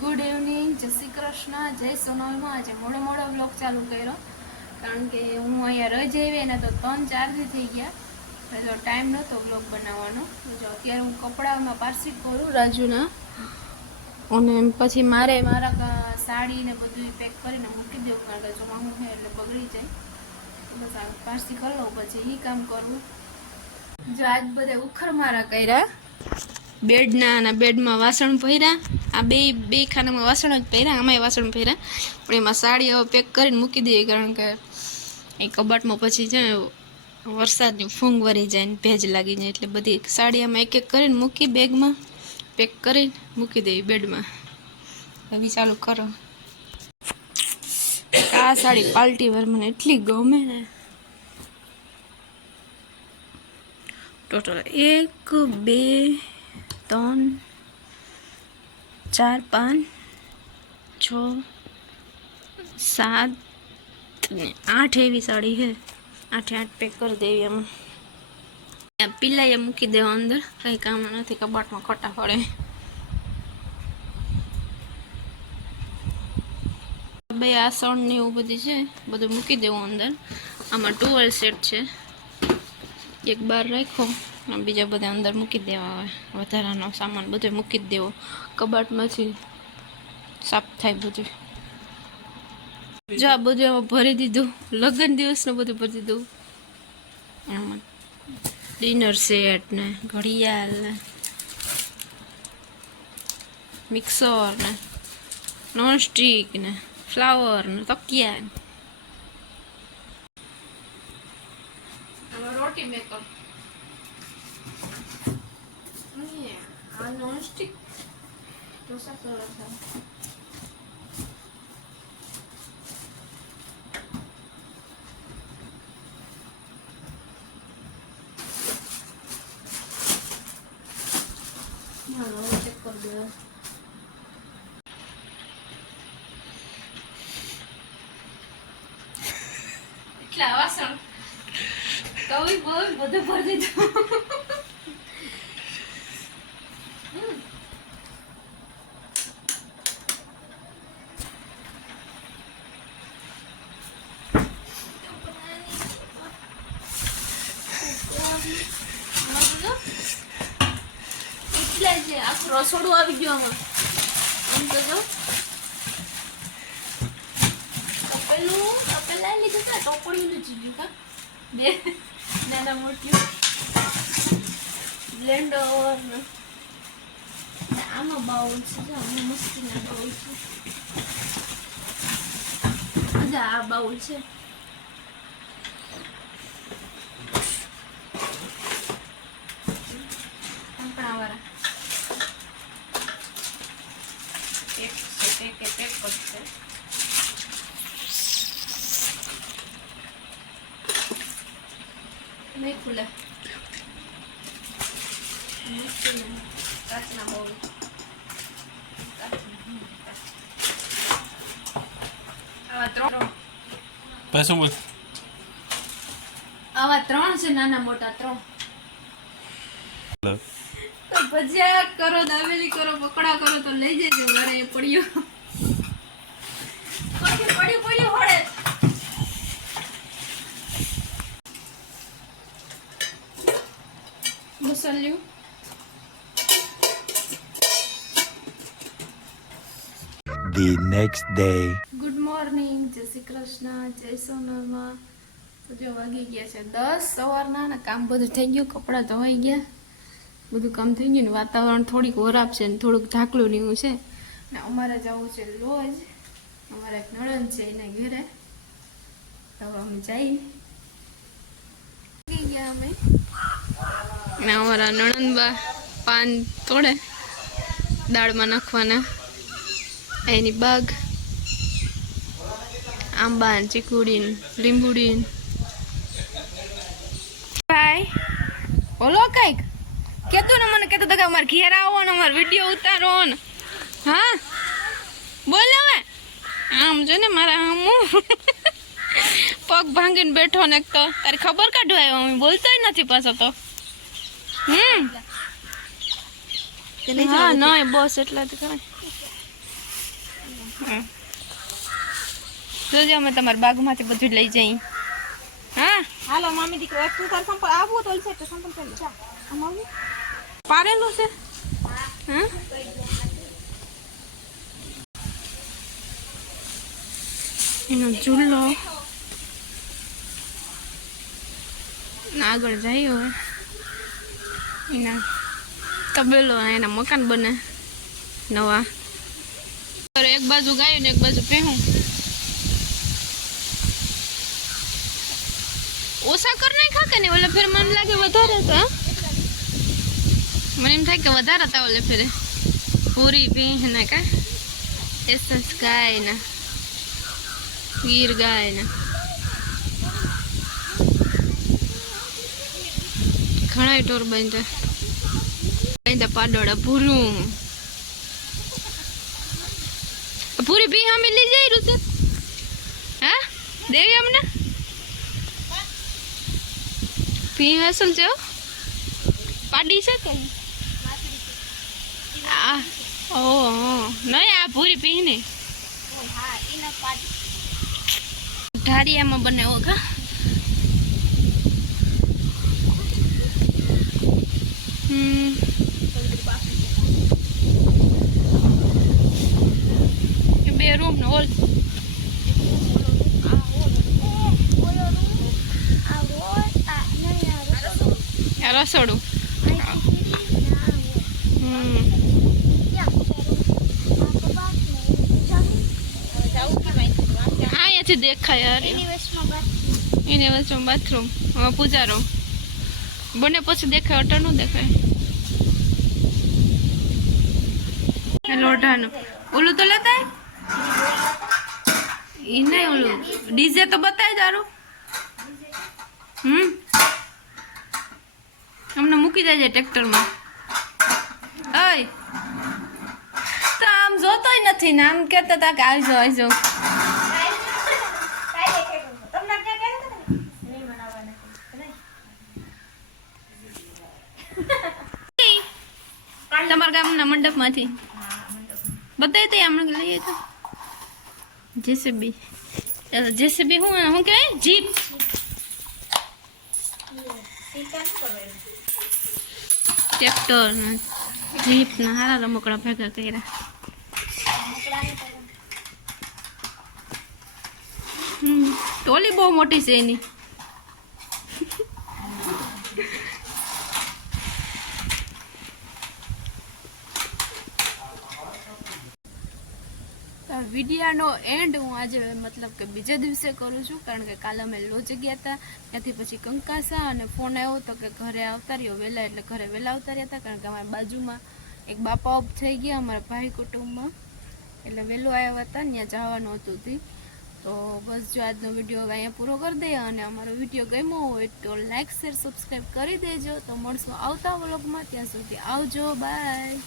Good evening, જય શ્રી કૃષ્ણ, જય સોનલમાં. આજે મોડો બ્લોગ ચાલુ કર્યો કારણ કે હું અહીંયા રહી જઈ ને તો 3-4 દી થઈ ગયા, એટલે ટાઈમ નહોતો બ્લોગ બનાવવાનો. જો અત્યારે હું કપડામાં પાર્સલ કરું રાજુના, અને પછી મારે મારા સાડી ને બધું પેક કરીને મૂકી દેવું કારણ કે જો મામું છે એટલે બગડી જાય. બસ આ પાર્સલ કરી લઉં પછી એ કામ કરવું. જો આજ બધા ઉખરમારા કર્યા બેડના, અને બેડમાં વાસણ ભર્યા. આ બે ખાનામાં વાસણ જ પહેર્યા, આમાંય વાસણ પહેર્યા, પણ એમાં સાડી હવે પેક કરીને મૂકી દઈએ કારણ કે એ કબાટમાં પછી છે ને વરસાદની ફૂંગ વરી જાય ને ભેજ લાગી જાય, એટલે બધી સાડી આમાં એક એક કરીને મૂકી બેગમાં પેક કરીને મૂકી દઈએ બેડમાં. હવે ચાલુ કરો. આ સાડી પાલટી વાર મને એટલી ગમે ને. ટોટલ 1 2 3 4 5 6 7 ને 8 એવી સાડી છે. 8 પેક કરી દેવી. એમાં પીલાએ મૂકી દેવા અંદર, કંઈ કામ નથી, કબાટમાં ખોટા પડે. બે આસણ ને એવું બધું છે, બધું મૂકી દેવું અંદર. આમાં ટુવેલ સેટ છે, એક બાર રાખો અને બીજા બધા અંદર મૂકી દેવા. આવે વધારાનો સામાન બધો મૂકી જ દેવો કબાટમાંથી, સાફ થાય બધું. જો આ બધું એમાં ભરી દીધું, લગ્ન દિવસનું બધું ભરી દીધું. એમાં ડિનર સેટ ને ઘડિયાળ ને મિક્સર ને નોનસ્ટિક ને ફ્લાવર ને તકિયા ને રોટી મેકર. આ નોનસ્ટિક ઢોસા કરવા થાય. ચેક કરી દો. એટલા વાસણ તો બધું ભરી દીધું. આખું રસોડું આવી ગયું આમાં. આમ તો જો પેલા લીધું હતા ટોપડીયું લીધું હા, બે નાના મોટી બ્લેન્ડર ને આમાં બાઉલ છે. જો આમાં મસ્તીના બાઉલ છે. મજા આ બાઉલ છે. વાળા પેક કરશે. નહીં ખુલે કાચના બાઉલ. આવા 3 છે, નાના મોટા 3. તો ભજીયા કરો, દાબેલી કરો, પકોડા કરો તો લઈ જજો. મારે એ પડ્યું હોડે. મુસલ્યું The next day. Good morning, જય શ્રી કૃષ્ણ, જય સોનલમાં. તો જો વાગી ગયા છે 10 સવારના, ને કામ બધું થઈ ગયું, કપડાં ધોવાઈ ગયા, બધું કામ થઈ ગયું ને વાતાવરણ થોડીક વરાપ છે ને થોડુંક ઝાકલું ને એવું છે. ને અમારે જવું છે લોજ, અમારા એક નણંદ છે એના ઘરે. તો અમે જઈ ગયા અમે. ને અમારા નણંદબા પાન તોડે દાળમાં નાખવાના, એની બાગ આંબા ને ચીકુડી ને લીંબુડી. ભાઈ બોલો કઈક કેતું ને, મને કેતું કે અમારે ઘેર આવો ને અમારે વિડીયો ઉતારો ને. હા બોલ હવે. આમ જો ને મારા આમ પગ ભાંગીને બેઠો ને, તો તારી ખબર કાઢવા આવ્યો. અમે બોલતોય નથી પાછો તો. હા નહીં બસ એટલા જ કરાય. જોજો અમે તમારા બાગમાંથી બધું લઈ જઈએ. હા હાલો મામી દીકરો એક તું તાર સંપલ આવું તો છે તો સંપલ કરી લે આમ આવું પારેલું છે હા એનો ચૂલો આગળ જાય હવે એના તબેલો એના મકાન બને નવા. એક બાજુ ગાયું ને એક બાજુ ભેહું. ઓછા કર નાખ્યા કે ને ઓલે ફેર મને લાગે વધારે હતા. મને એમ થાય કે વધારે હતા ઓલે ફેરે પૂરી ભેહ ના કા એસસ ગાય ના ગીર ગાય ના ઘણા ઢોર બાંધ્યા પાડોળા ભૂરું પૂરી ભી અમે લઈ જઈ રહ્યું છે. હા દેવી અમને ભી હસલ છે પાડી છે કે આ ઓ નહીં આ પૂરી ભી ને ઢારિયામાં બનાવો કા બે રૂમ નો હોલ રસોડું અહીંયાથી દેખાય યાર એની વચ્ચે બાથરૂમ પૂજા રૂમ બને પછી દેખાય અટર નું દેખાય. લોઢાનું ઓલું તો લેતા એ નહીં ઓલું ડીજે તો બતાય તારું. અમને મૂકી દેજે ટ્રેક્ટરમાં. ઓય તો આમ જોતોય નથી ને આમ કહેતા હતા કે આવજો આવજો. તમારા ગામના મંડપમાંથી બતાવી દઈએ હમણાં લઈએ તો જેસીબી જેસીબી હું કહેવાય જીપ ટ્રેક્ટર જીપ ના હારા રમકડા ભેગા કર્યા. ટોલી બહુ મોટી છે એની. વિડિયાનો એન્ડ હું આજે મતલબ કે બીજા દિવસે કરું છું કારણ કે કાલે અમે લોજ ગયા હતા ત્યાંથી પછી કંકાસા અને ફોન આવ્યો તો કે ઘરે આવતા રહ્યો વહેલા એટલે ઘરે વહેલા આવતા રહ્યા હતા કારણ કે અમારા બાજુમાં એક બાપા ઓફ થઈ ગયા અમારા ભાઈ કુટુંબમાં એટલે વહેલું આવ્યા હતા ત્યાં જવાનું હતું તે. તો બસ જો આજનો વિડીયો હવે અહીંયા પૂરો કરી દઈએ અને અમારો વિડીયો ગમ્યો હોય તો લાઈક શેર સબસ્ક્રાઈબ કરી દેજો. તો મળશું આવતા વ્લોગમાં ત્યાં સુધી આવજો બાય.